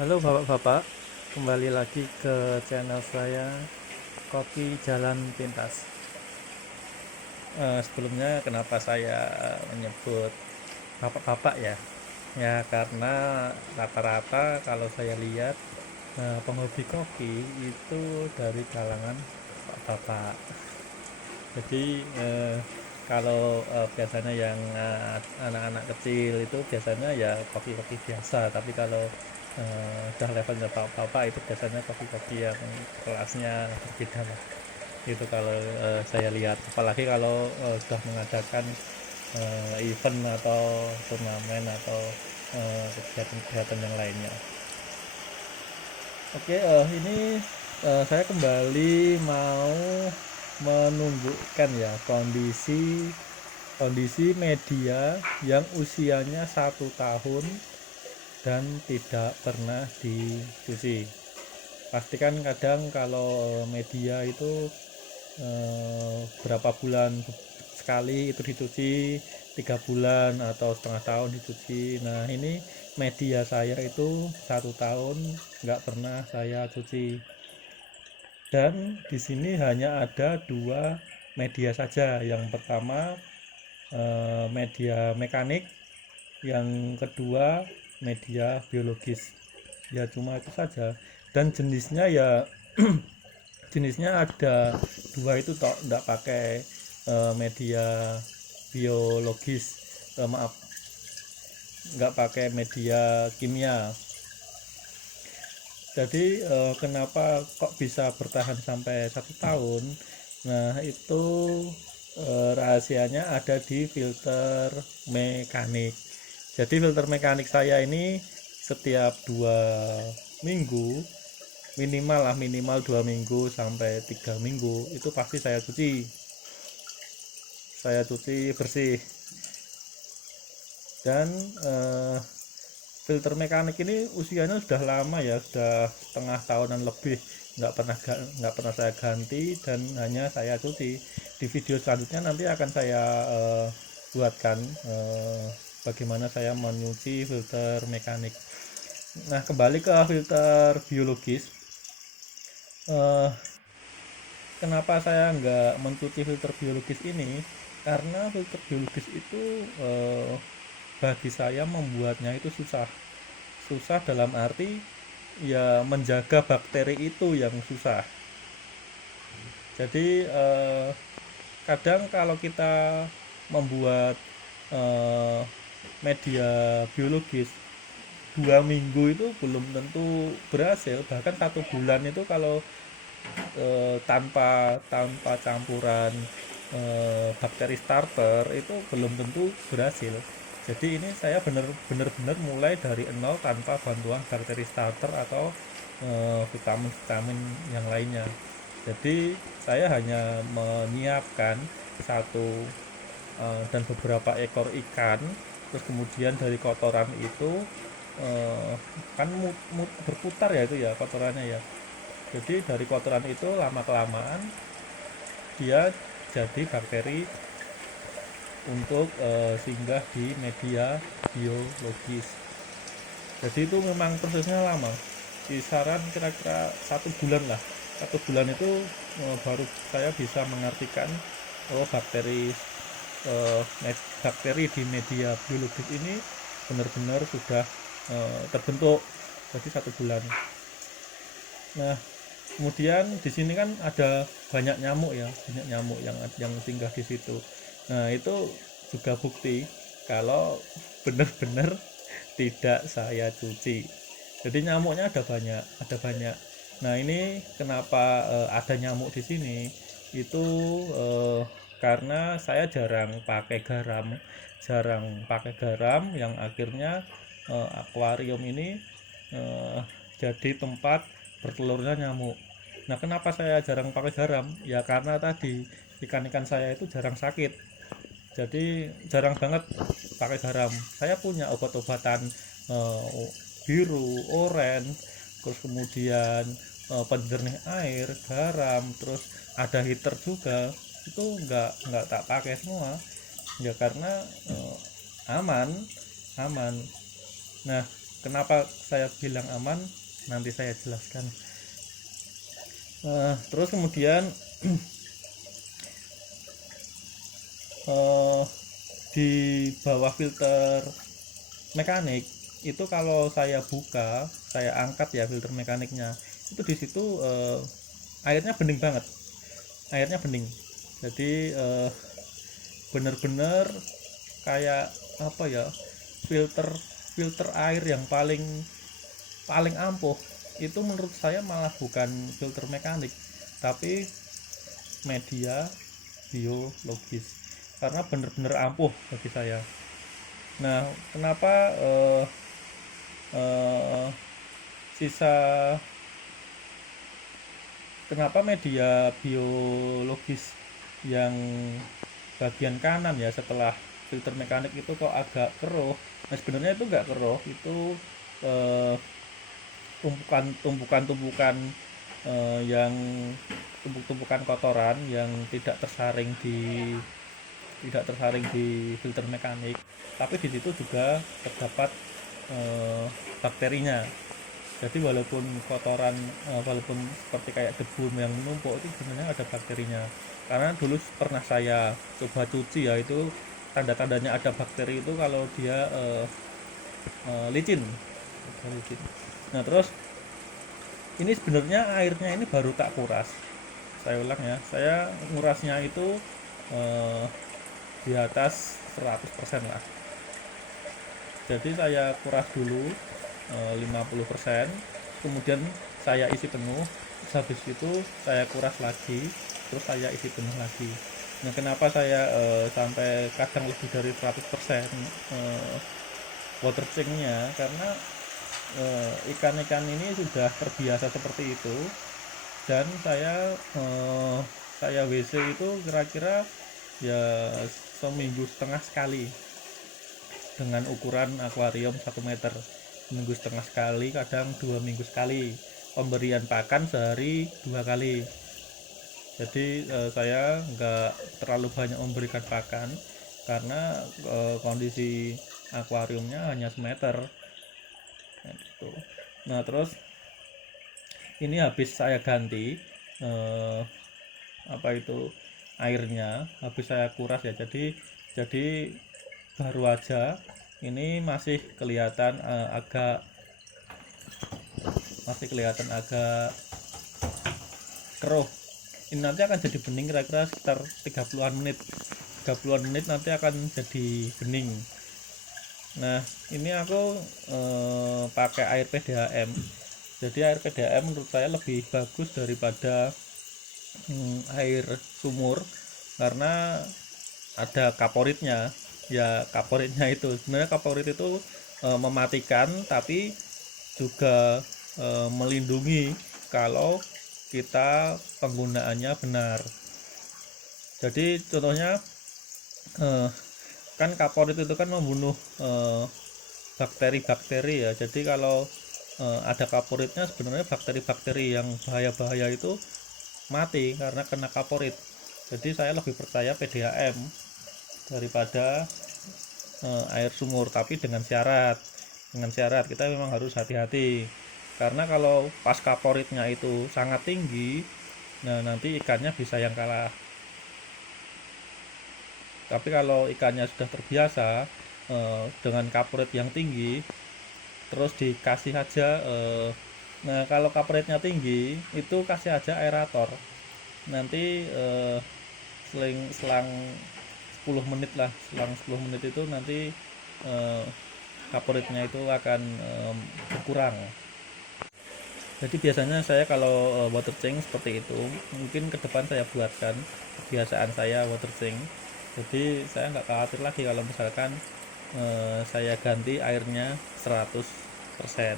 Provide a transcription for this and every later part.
Halo bapak-bapak, kembali lagi ke channel saya Kopi Jalan Pintas. Sebelumnya kenapa saya menyebut bapak-bapak ya? Ya karena rata-rata kalau saya lihat penghobi kopi itu dari kalangan bapak-bapak. Jadi kalau biasanya yang anak-anak kecil itu biasanya ya kopi-kopi biasa, tapi kalau udah levelnya bapak-bapak itu biasanya kopi-kopi yang kelasnya berbeda lah. Itu kalau saya lihat, apalagi kalau sudah mengadakan event atau turnamen atau kegiatan-kegiatan yang lainnya. Oke, ini saya kembali mau menunjukkan ya kondisi kondisi media yang usianya 1 tahun dan tidak pernah dicuci. Pastikan kadang kalau media itu berapa bulan sekali itu dicuci, 3 bulan atau setengah tahun dicuci. Nah ini media saya itu 1 tahun nggak pernah saya cuci, dan di sini hanya ada dua media saja. Yang pertama media mekanik, yang kedua media biologis. Ya cuma itu saja, dan jenisnya ya jenisnya ada dua itu toh, tidak pakai media biologis, maaf, nggak pakai media kimia. Jadi kenapa kok bisa bertahan sampai 1 tahun? Nah itu rahasianya ada di filter mekanik. Jadi filter mekanik saya ini setiap 2 minggu, minimal 2 minggu sampai 3 minggu itu pasti saya cuci bersih. Dan filter mekanik ini usianya sudah lama ya, sudah setengah tahunan lebih, nggak pernah saya ganti dan hanya saya cuci. Di video selanjutnya nanti akan saya buatkan bagaimana saya menyuci filter mekanik. Nah kembali ke filter biologis, eh, kenapa saya nggak mencuci filter biologis ini, karena filter biologis itu bagi saya membuatnya itu susah dalam arti ya menjaga bakteri itu yang susah. Jadi kadang kalau kita membuat eh, media biologis 2 minggu itu belum tentu berhasil, bahkan 1 bulan itu kalau tanpa tanpa campuran bakteri starter itu belum tentu berhasil. Jadi ini saya benar-benar mulai dari nol tanpa bantuan bakteri starter atau vitamin-vitamin yang lainnya. Jadi saya hanya menyiapkan satu dan beberapa ekor ikan, terus kemudian dari kotoran itu eh, kan berputar ya, itu ya kotorannya ya. Jadi dari kotoran itu lama kelamaan dia jadi bakteri untuk singgah di media biologis. Jadi itu memang prosesnya lama, kisaran kira-kira 1 bulan lah. 1 bulan itu baru saya bisa mengartikan oh eh, bakteri di media biologis ini benar-benar sudah terbentuk. Jadi 1 bulan. Nah kemudian di sini kan ada banyak nyamuk ya, banyak nyamuk yang singgah di situ. Nah itu juga bukti kalau benar-benar tidak saya cuci. Jadi nyamuknya ada banyak. Nah ini kenapa ada nyamuk di sini? Itu karena saya jarang pakai garam yang akhirnya akuarium ini eh, jadi tempat bertelurnya nyamuk. Nah kenapa saya jarang pakai garam? Ya karena tadi ikan-ikan saya itu jarang sakit, jadi jarang banget pakai garam. Saya punya obat-obatan biru, oren, terus kemudian penjernih air, garam, terus ada heater juga. Itu nggak tak pakai semua, ya karena aman aman. Nah Kenapa saya bilang aman, nanti saya jelaskan. Terus kemudian eh, di bawah filter mekanik itu kalau saya buka, saya angkat ya filter mekaniknya, itu di situ airnya bening banget, airnya bening. Jadi bener-bener kayak apa ya, filter filter air yang paling paling ampuh itu menurut saya malah bukan filter mekanik tapi media biologis, karena bener-bener ampuh bagi saya. Nah, kenapa eh, sisa kenapa media biologis yang bagian kanan ya setelah filter mekanik itu kok agak keruh? Nah, sebenarnya itu nggak keruh, itu eh, tumpukan-tumpukan yang tumpuk-tumpukan kotoran yang tidak tersaring di filter mekanik, tapi di situ juga terdapat bakterinya. Jadi walaupun kotoran, walaupun seperti kayak debu yang menumpuk, itu sebenarnya ada bakterinya. Karena dulu pernah saya coba cuci ya, itu tanda-tandanya ada bakteri itu kalau dia licin, licin. Nah terus ini sebenarnya airnya ini baru tak kuras. Saya ulang ya, saya ngurasnya itu eh, di atas 100% lah. Jadi saya kuras dulu 50%, kemudian saya isi penuh, habis itu saya kuras lagi, terus saya isi penuh lagi. Nah, kenapa saya sampai kadang lebih dari 100% water chain-nya, karena ikan-ikan ini sudah terbiasa seperti itu, dan saya WC itu kira-kira ya seminggu setengah sekali dengan ukuran akuarium 1 meter. Seminggu setengah sekali, kadang 2 minggu sekali. Pemberian pakan sehari 2 kali. Jadi saya nggak terlalu banyak memberikan pakan karena kondisi akuariumnya hanya semeter. Gitu. Nah terus ini habis saya ganti eh, apa itu airnya, habis saya kuras ya. Jadi baru aja ini masih kelihatan agak keruh. Ini nanti akan jadi bening kira-kira sekitar 30-an menit. 30-an menit nanti akan jadi bening. Nah, ini aku pakai air PDAM. Jadi air PDAM menurut saya lebih bagus daripada air sumur karena ada kaporitnya. Ya, kaporitnya itu sebenarnya kaporit itu mematikan tapi juga melindungi kalau kita penggunaannya benar. Jadi contohnya kan kaporit itu kan membunuh bakteri-bakteri ya. Jadi kalau ada kaporitnya, sebenarnya bakteri-bakteri yang bahaya-bahaya itu mati karena kena kaporit. Jadi saya lebih percaya PDAM daripada air sumur, tapi dengan syarat kita memang harus hati-hati, karena kalau pas kaporitnya itu sangat tinggi, nah nanti ikannya bisa yang kalah. Tapi kalau ikannya sudah terbiasa dengan kaporit yang tinggi, terus dikasih aja nah kalau kaporitnya tinggi itu kasih aja aerator, nanti selang 10 menit lah, selang 10 menit itu nanti kaporitnya itu akan berkurang. Jadi biasanya saya kalau water change seperti itu, mungkin ke depan saya buatkan kebiasaan saya water change. Jadi saya nggak khawatir lagi kalau misalkan saya ganti airnya 100%.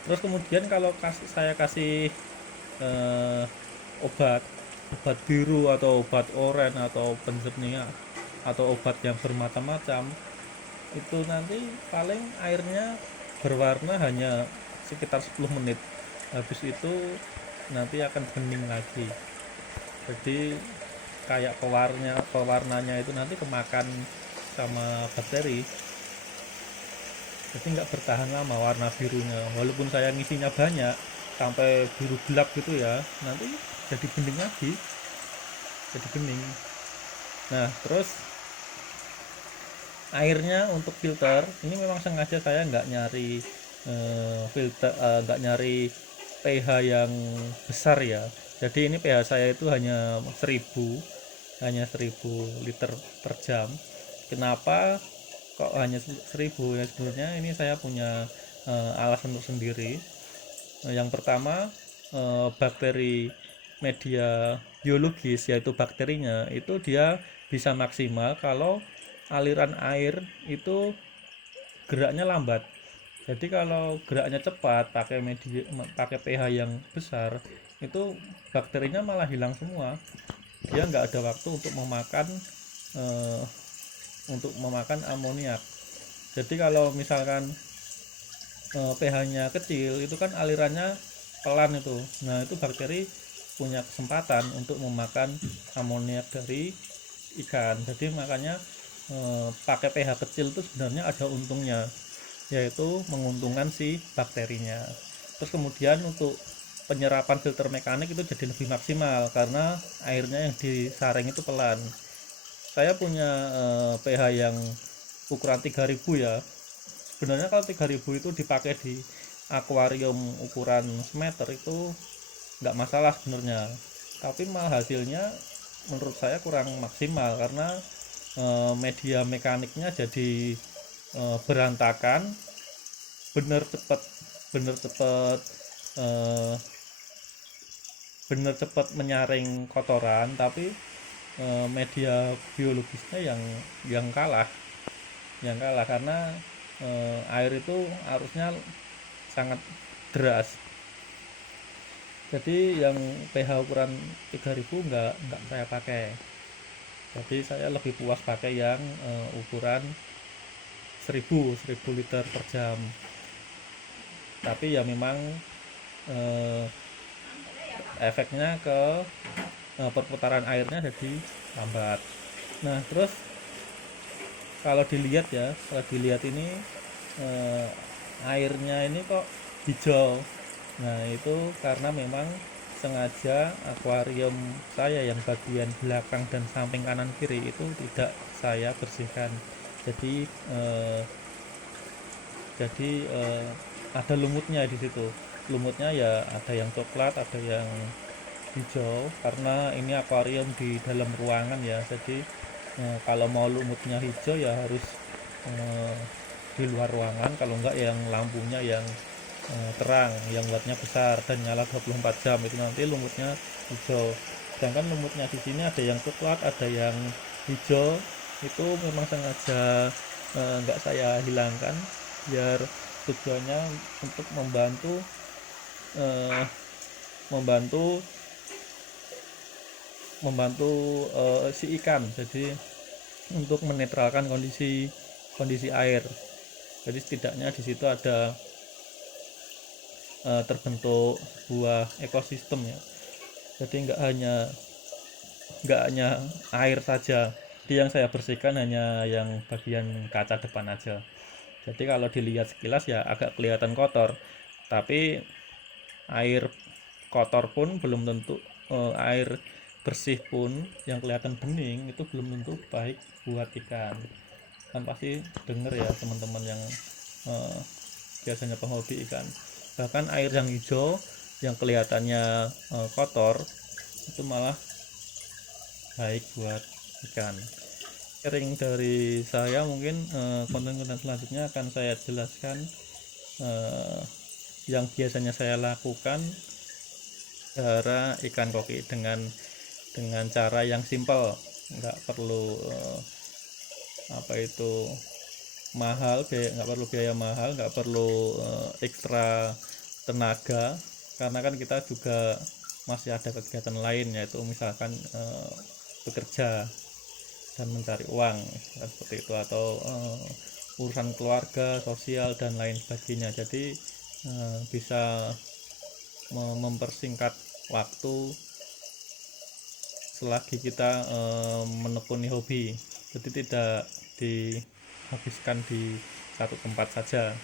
Terus kemudian kalau saya kasih eh, obat obat biru atau obat oranye atau penjernih atau obat yang bermacam-macam, itu nanti paling airnya berwarna hanya sekitar 10 menit, habis itu nanti akan bening lagi. Jadi kayak pewarnanya itu nanti kemakan sama bakteri. jadi nggak bertahan lama warna birunya, walaupun saya ngisinya banyak sampai biru gelap gitu ya, nanti jadi bening lagi, jadi bening. Nah terus airnya untuk filter ini memang sengaja saya nggak nyari filter, nggak nyari pH yang besar ya. Jadi ini pH saya itu hanya 1000 liter per jam. Kenapa kok hanya 1000 ya? Sebenarnya ini saya punya alasan untuk sendiri. Yang pertama, bakteri media biologis yaitu bakterinya itu dia bisa maksimal kalau aliran air itu geraknya lambat. Jadi kalau geraknya cepat pakai pH yang besar, itu bakterinya malah hilang semua. Dia nggak ada waktu eh, untuk memakan amoniak. Jadi kalau misalkan pH-nya kecil itu kan alirannya pelan itu. Nah, itu bakteri punya kesempatan untuk memakan amoniak dari ikan. Jadi makanya pakai pH kecil itu sebenarnya ada untungnya, yaitu menguntungkan si bakterinya. Terus kemudian untuk penyerapan filter mekanik itu jadi lebih maksimal karena airnya yang disaring itu pelan. Saya punya pH yang ukuran 3000 ya. Sebenarnya kalau 3000 itu dipakai di akuarium ukuran semeter itu nggak masalah sebenarnya, tapi malah hasilnya menurut saya kurang maksimal karena media mekaniknya jadi berantakan, bener cepet bener cepet eh, bener cepet menyaring kotoran, tapi media biologisnya yang kalah karena air itu arusnya sangat deras. Jadi yang pH ukuran 3000 nggak saya pakai. Jadi saya lebih puas pakai yang ukuran 1000 liter per jam. Tapi ya memang eh, efeknya ke perputaran airnya jadi lambat. Nah terus kalau dilihat ini eh, airnya ini kok hijau. Nah itu karena memang sengaja akuarium saya yang bagian belakang dan samping kanan kiri itu tidak saya bersihkan. Jadi ada lumutnya di situ. Lumutnya ya ada yang coklat, ada yang hijau karena ini akuarium di dalam ruangan ya. Jadi kalau mau lumutnya hijau ya harus eh, di luar ruangan, kalau enggak yang lampunya yang terang, yang wattnya besar dan nyala 24 jam itu nanti lumutnya hijau. Sedangkan lumutnya di sini ada yang coklat, ada yang hijau, itu memang sengaja enggak saya hilangkan biar tujuannya untuk eh, membantu membantu si ikan, jadi untuk menetralkan kondisi kondisi air. Jadi setidaknya di situ ada terbentuk sebuah ekosistem ya. Jadi nggak hanya air saja. Jadi yang saya bersihkan hanya yang bagian kaca depan aja. Jadi kalau dilihat sekilas ya agak kelihatan kotor, tapi air kotor pun belum tentu, air bersih pun yang kelihatan bening itu belum tentu baik buat ikan. Kan pasti denger ya teman-teman yang eh, biasanya penghobi ikan, bahkan air yang hijau yang kelihatannya kotor itu malah baik buat ikan. Sharing dari saya, mungkin konten-konten selanjutnya akan saya jelaskan eh, yang biasanya saya lakukan cara ikan koki dengan cara yang simple, nggak perlu apa itu nggak perlu biaya mahal, nggak perlu ekstra tenaga, karena kan kita juga masih ada kegiatan lain, yaitu misalkan bekerja dan mencari uang kan, seperti itu, atau urusan keluarga, sosial dan lain sebagainya. Jadi bisa mempersingkat waktu selagi kita menekuni hobi. Jadi tidak dihabiskan di satu tempat saja.